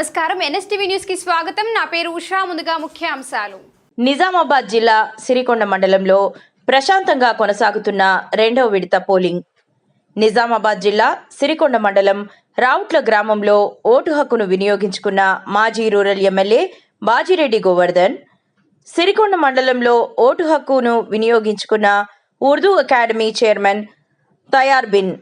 నమస్కారం NSTV news కి స్వాగతం. నా పేరు ఉషా. ముందుగా ముఖ్యాంశాలు. నిజామాబాద్ జిల్లా సిరికొండ మండలంలో ప్రశాంతంగా కొనసాగుతున్న రెండవ విడత పోలింగ్. నిజామాబాద్ జిల్లా సిరికొండ మండలం రావుట్ల గ్రామంలో ఓటు హక్కును వినియోగించుకున్న మాజీ రూరల్ ఎమ్మెల్యే బాజిరెడ్డి గోవర్ధన్, సిరికొండ మండలంలో ఓటు హక్కును వినియోగించుకున్న ఉర్దూ అకాడమీ చైర్మన్ తయార్ బిన్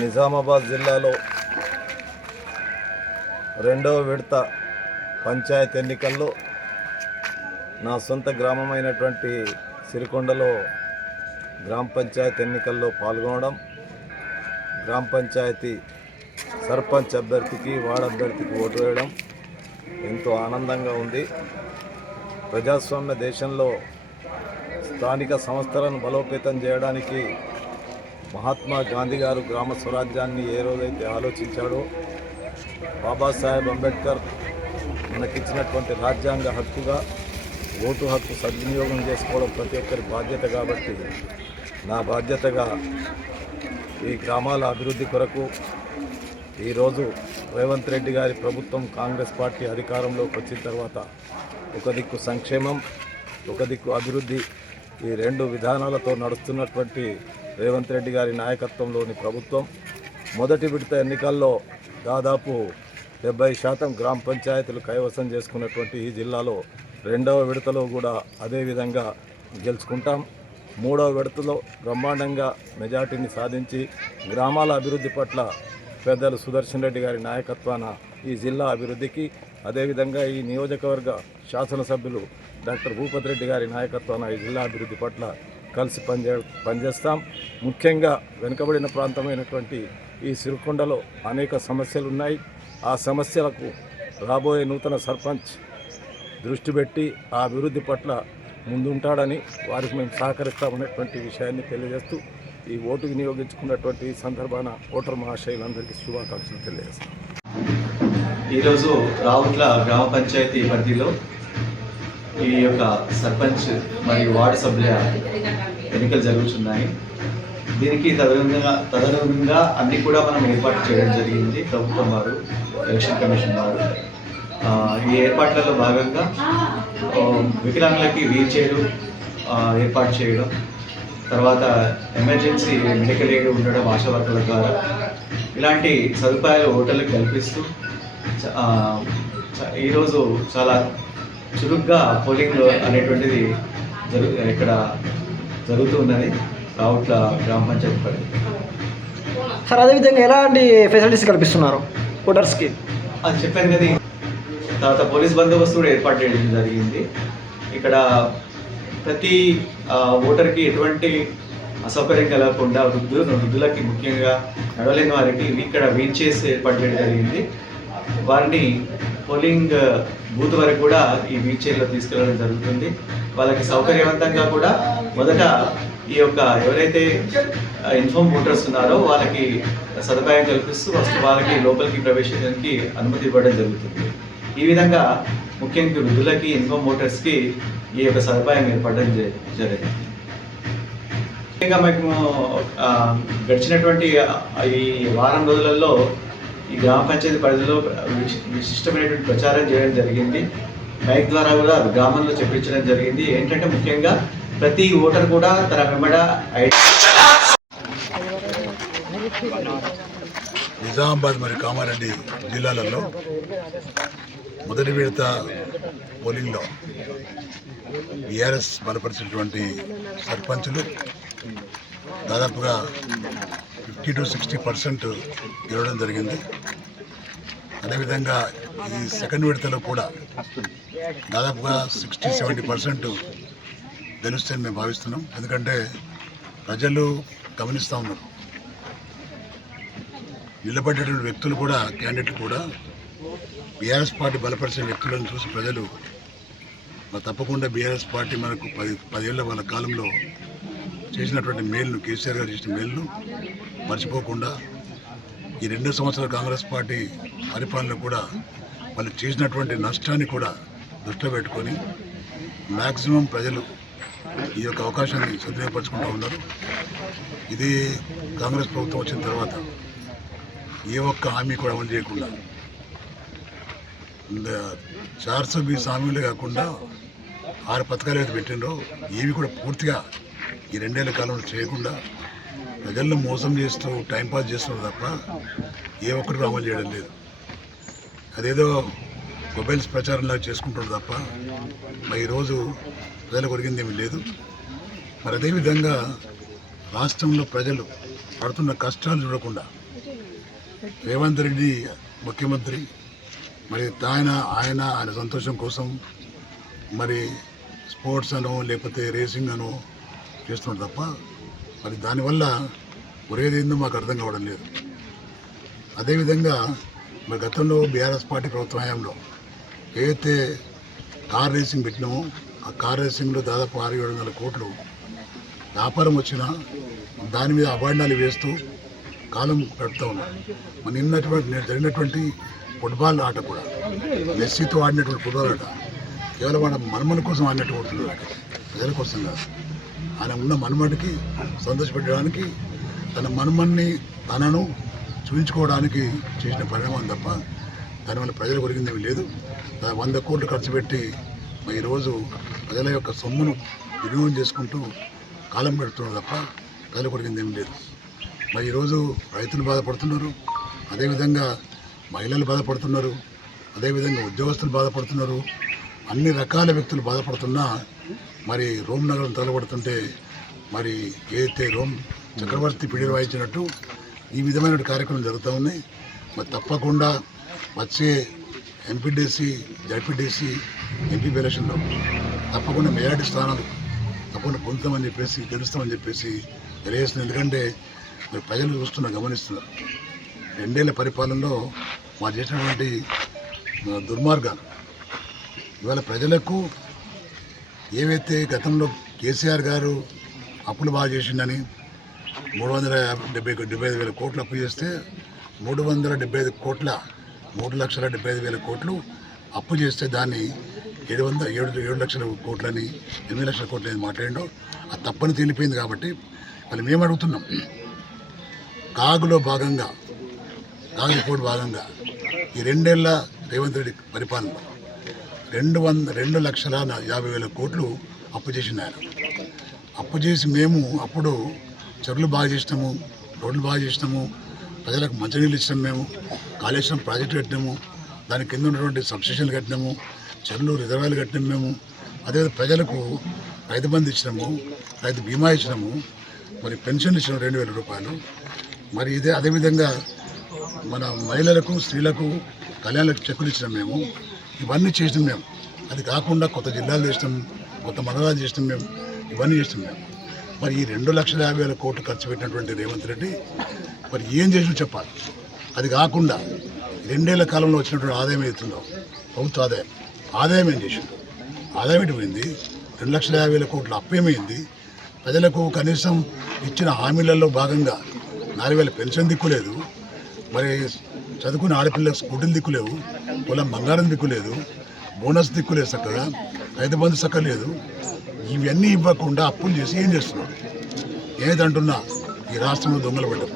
నిజామాబాద్ జిల్లాలో రెండవ విడత పంచాయత్ ఎన్నికల్లో నా సొంత గ్రామమైనటువంటి సిరికొండలో గ్రామ పంచాయతీ ఎన్నికల్లో పాల్గొనడం, గ్రామ పంచాయతీ సర్పంచ్ అభ్యర్థికి, వార్డు అభ్యర్థికి ఓటు వేయడం ఎంతో ఆనందంగా ఉంది. ప్రజాస్వామ్య దేశంలో స్థానిక సంస్థలను బలోపేతం చేయడానికి మహాత్మా గాంధీ గారు గ్రామ స్వరాజ్యాన్ని ఏ రోజైతే ఆలోచించాడో, బాబాసాహెబ్ అంబేద్కర్ మనకిచ్చినటువంటి రాజ్యాంగ హక్కుగా ఓటు హక్కు సద్వినియోగం చేసుకోవడం ప్రతి ఒక్కరి బాధ్యత. కాబట్టి నా బాధ్యతగా ఈ గ్రామాల అభివృద్ధి కొరకు ఈరోజు రేవంత్ రెడ్డి గారి ప్రభుత్వం, కాంగ్రెస్ పార్టీ అధికారంలోకి వచ్చిన తర్వాత ఒక దిక్కు సంక్షేమం, ఒక దిక్కు అభివృద్ధి, ఈ రెండు విధానాలతో నడుస్తున్నటువంటి రేవంత్ రెడ్డి గారి నాయకత్వంలోని ప్రభుత్వం మొదటి విడత ఎన్నికల్లో దాదాపు 70% గ్రామ పంచాయతీలు కైవసం చేసుకున్నటువంటి ఈ జిల్లాలో రెండవ విడతలో కూడా అదేవిధంగా గెలుచుకుంటాం. మూడవ విడతలో బ్రహ్మాండంగా మెజార్టీని సాధించి గ్రామాల అభివృద్ధి పట్ల పెద్దలు సుదర్శన్ రెడ్డి గారి నాయకత్వాన ఈ జిల్లా అభివృద్ధికి, అదేవిధంగా ఈ నియోజకవర్గ శాసనసభ్యులు డాక్టర్ భూపతి రెడ్డి గారి నాయకత్వాన ఈ జిల్లా అభివృద్ధి పట్ల కలిసి పనిచేస్తాం. ముఖ్యంగా వెనుకబడిన ప్రాంతమైనటువంటి ఈ సిరికొండలో అనేక సమస్యలు ఉన్నాయి. ఆ సమస్యలకు రాబోయే నూతన సర్పంచ్ దృష్టి పెట్టి ఆ అభివృద్ధి పట్ల ముందుంటాడని, వారికి మేము సహకరిస్తామనేటువంటి విషయాన్ని తెలియజేస్తూ ఈ ఓటు వినియోగించుకున్నటువంటి ఈ సందర్భాన ఓటర్ మహాశయులందరికీ శుభాకాంక్షలు తెలియజేస్తాం. ఈరోజు రావుట్ల గ్రామ పంచాయతీ పరిధిలో ఈ యొక్క సర్పంచ్ మరియు వార్డు సభ్యుల ఎన్నికలు జరుగుతున్నాయి. దీనికి తదనుగుణంగా అన్ని కూడా మనం ఏర్పాటు చేయడం జరిగింది. ప్రభుత్వం వారు, ఎలక్షన్ కమిషన్ వారు ఈ ఏర్పాట్లలో భాగంగా వికలాంగులకి వీల్ చైర్ ఏర్పాటు చేయడం, తర్వాత ఎమర్జెన్సీ మెడికల్ ఎయిడ్ ఉండడం ఆశా వర్కర్ల ద్వారా, ఇలాంటి సదుపాయాలు ఓటర్లకు కల్పిస్తూ ఈరోజు చాలా చురుగ్గా పోలింగ్ అనేటువంటిది ఇక్కడ జరుగుతూ ఉన్నది రావుట్ల గ్రామ పంచాయతీ పరిధి. సార్, అదేవిధంగా ఎలాంటి ఫెసిలిటీస్ కల్పిస్తున్నారు ఓటర్స్కి? అది చెప్పాను కదా. తర్వాత పోలీస్ బందోబస్తు కూడా ఏర్పాటు చేయడం జరిగింది. ఇక్కడ ప్రతి ఓటర్కి ఎటువంటి అసౌకర్యం కలగకుండా వృద్ధులకి, ముఖ్యంగా నడవలేని వారికి ఇక్కడ వీల్ చైర్స్ ఏర్పాటు చేయడం జరిగింది. వారిని పోలింగ్ బూత్ వరకు కూడా ఈ వీల్ చైర్లో తీసుకెళ్ళడం జరుగుతుంది. వాళ్ళకి సౌకర్యవంతంగా కూడా మొదట ఈ యొక్క ఎవరైతే ఇన్ఫార్మ్ ఓటర్స్ ఉన్నారో వాళ్ళకి సదుపాయం కల్పిస్తూ ఫస్ట్ వాళ్ళకి లోపలికి ప్రవేశించడానికి అనుమతి ఇవ్వడం జరుగుతుంది. ఈ విధంగా ముఖ్యంగా వృద్ధులకి, ఇన్ఫార్మ్ ఓటర్స్కి ఈ యొక్క సదుపాయం ఏర్పడడం జరిగింది. ముఖ్యంగా మేము గడిచినటువంటి ఈ వారం రోజులలో ఈ గ్రామ పంచాయతీ పరిధిలో విశిష్టమైనటువంటి ప్రచారం చేయడం జరిగింది. మైక్ ద్వారా కూడా గ్రామంలో చెప్పించడం జరిగింది. ఏంటంటే ముఖ్యంగా ప్రతి ఓటర్ కూడా తన వెంబడ నిజామాబాద్ మరియు కామారెడ్డి జిల్లాలలో మొదటి విడత పోలింగ్లో బీఆర్ఎస్ బలపరిచినటువంటి సర్పంచులు దాదాపుగా 50 to 60% గెలవడం జరిగింది. అదేవిధంగా ఈ సెకండ్ విడతలో కూడా దాదాపుగా 60-70% గెలుస్తాయని మేము భావిస్తున్నాం. ఎందుకంటే ప్రజలు గమనిస్తూ ఉన్నారు. నిలబడేటువంటి వ్యక్తులు కూడా, క్యాండిడేట్లు కూడా బీఆర్ఎస్ పార్టీ బలపరిచిన వ్యక్తులను చూసి ప్రజలు తప్పకుండా బీఆర్ఎస్ పార్టీ మనకు 10 ఏళ్ల వాళ్ళ కాలంలో చేసినటువంటి మేలును, కేసీఆర్ గారు చేసిన మేలును మర్చిపోకుండా ఈ 2 సంవత్సరాల కాంగ్రెస్ పార్టీ పరిపాలన కూడా వాళ్ళు చేసినటువంటి నష్టాన్ని కూడా దృష్టిలో పెట్టుకొని మ్యాక్సిమం ప్రజలు ఈ యొక్క అవకాశాన్ని సద్వినియోగపరుచుకుంటూ ఉన్నారు. ఇది కాంగ్రెస్ ప్రభుత్వం వచ్చిన తర్వాత ఏ ఒక్క హామీ కూడా అమలు చేయకుండా 420 హామీలే కాకుండా 6 పథకాలు అయితే పెట్టినరో ఏవి కూడా పూర్తిగా ఈ 2 ఏళ్ల కాలంలో చేయకుండా ప్రజలను మోసం చేస్తూ టైంపాస్ చేస్తున్నారు తప్ప ఏ ఒక్కరు అమలు చేయడం లేదు. అదేదో మొబైల్స్ ప్రచారంలాగా చేసుకుంటున్నారు తప్ప మరి ఈరోజు ప్రజలకు ఒరిగింది ఏమీ లేదు. మరి అదేవిధంగా రాష్ట్రంలో ప్రజలు పడుతున్న కష్టాలు చూడకుండా రేవంత్ రెడ్డి ముఖ్యమంత్రి మరి ఆయన సంతోషం కోసం మరి స్పోర్ట్స్ అనో లేకపోతే రేసింగ్ అనో చేస్తున్నారు తప్ప మరి దానివల్ల ఒరేదేందో మాకు అర్థం కావడం లేదు. అదేవిధంగా మరి గతంలో బీఆర్ఎస్ పార్టీ ప్రభుత్వ హయాంలో ఏదైతే కార్ రేసింగ్ పెట్టినామో ఆ కార్ రేసింగ్లో దాదాపు 600-700 కోట్లు వ్యాపారం వచ్చినా దాని మీద అవాయిడాలు వేస్తూ కాలం గడుపుతూ ఉన్నాం. నేను జరిగినటువంటి ఫుట్బాల్ ఆట కూడా మెస్సీతో ఆడినటువంటి ఫుట్బాల్ ఆట కేవలం వాడు మనుమల కోసం ఆడినట్టు కొడుతున్నాడు, ప్రజల కోసం కాదు. ఆయన ఉన్న మనుమడికి సంతోషపెట్టడానికి తన మనుమన్ని తనను చూపించుకోవడానికి చేసిన పరిణామం తప్ప దానివల్ల ప్రజలు కొరిగిందేమీ లేదు. 100 కోట్లు ఖర్చు పెట్టి ఈరోజు ప్రజల యొక్క సొమ్మును వినియోగం చేసుకుంటూ కాలం పెడుతున్నారు తప్ప ప్రజలు కొరిగిందేమీ లేదు. ఈరోజు రైతులు బాధపడుతున్నారు, అదేవిధంగా మహిళలు బాధపడుతున్నారు, అదేవిధంగా ఉద్యోగస్తులు బాధపడుతున్నారు, అన్ని రకాల వ్యక్తులు బాధపడుతున్నా మరి రోమ్ నగరం తగలబడుతుంటే మరి ఏదైతే రోమ్ చక్రవర్తి పిడిలు వాయించినట్టు ఈ విధమైన కార్యక్రమం జరుగుతూ ఉన్నాయి. మరి తప్పకుండా వచ్చే ఎంపీడీసీ, జడ్పీడీసీ, ఎంపీ ఎలక్షన్లో తప్పకుండా మెజారిటీ స్థానాలు తప్పకుండా పొందుతామని చెప్పేసి, గెలుస్తామని చెప్పేసి తెలియజేస్తుంది. ఎందుకంటే మరి ప్రజలు గమనిస్తున్నారు. 2 ఏళ్ల పరిపాలనలో మా చేసినటువంటి దుర్మార్గాలు ఇవాళ ప్రజలకు ఏవైతే గతంలో కేసీఆర్ గారు అప్పులు బాగా చేసిందని 375,000 కోట్లు అప్పు చేస్తే 375 కోట్ల 3,75,000 కోట్లు అప్పు చేస్తే దాన్ని 7 లక్షల కోట్లని 8 లక్షల కోట్లని మాట్లాడిండో అది తప్పని తేలిపోయింది. కాబట్టి వాళ్ళు మేము అడుగుతున్నాం, కాగులో భాగంగా కాగు రిపోర్ట్ భాగంగా ఈ 2 ఏళ్ల రేవంత్ రెడ్డి పరిపాలనలో 2,50,50,000 కోట్లు అప్పు చేసింది ఆయన. అప్పు చేసి మేము అప్పుడు చెరువులు బాగా చేసినాము, రోడ్లు బాగా చేసినాము, ప్రజలకు మంచినీళ్ళు ఇచ్చినాము, మేము కాళేశ్వరం ప్రాజెక్టు కట్టినాము, దాని కింద ఉన్నటువంటి సబ్స్టేషన్లు కట్టినాము, చెరువులు రిజర్వాయర్లు కట్టినాము మేము. అదేవిధంగా ప్రజలకు రైతు బంధు ఇచ్చినాము, రైతు బీమా ఇచ్చినాము, మరి పెన్షన్ ఇచ్చినాము 2,000 రూపాయలు. మరి అదేవిధంగా మన మహిళలకు, స్త్రీలకు కళ్యాణ చెక్కులు ఇచ్చినాం మేము. ఇవన్నీ చేసినాం మేము. అది కాకుండా కొత్త జిల్లాలు చేసినాం, కొత్త మండలాలు చేసినాం మేము, ఇవన్నీ చేసినాం మేము. మరి ఈ 2,50,000 కోట్లు ఖర్చు పెట్టినటువంటి రేవంత్ రెడ్డి మరి ఏం చేసినా చెప్పాలి. అది కాకుండా 2 ఏళ్ల కాలంలో వచ్చినటువంటి ఆదాయం ఏతుందో ప్రభుత్వ ఆదాయం ఏం చేసిండు? ఆదాయం ఎటుపోయింది? 2,50,000 కోట్ల అప్పు ఏమైంది? ప్రజలకు కనీసం ఇచ్చిన హామీలలో భాగంగా 4,000 పెన్షన్ దిక్కులేదు, మరి చదువుకునే ఆడపిల్లలకు స్కూటీలు దిక్కులేవు, పొలం బంగారం దిక్కులేదు, బోనస్ దిక్కులేదు, చక్కగా రైతు బంధు చక్కలేదు. ఇవన్నీ ఇవ్వకుండా అప్పులు చేసి ఏం చేస్తున్నాడు? ఏదంటున్నా ఈ రాష్ట్రంలో దొంగలు పడ్డారు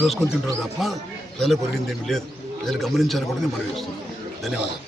దోసుకొని తింటారు తప్ప ప్రజలకు కొరిగింది ఏమీ లేదు. ప్రజలు గమనించాలని కూడా నేను మనవి చేస్తున్నాను. ధన్యవాదాలు.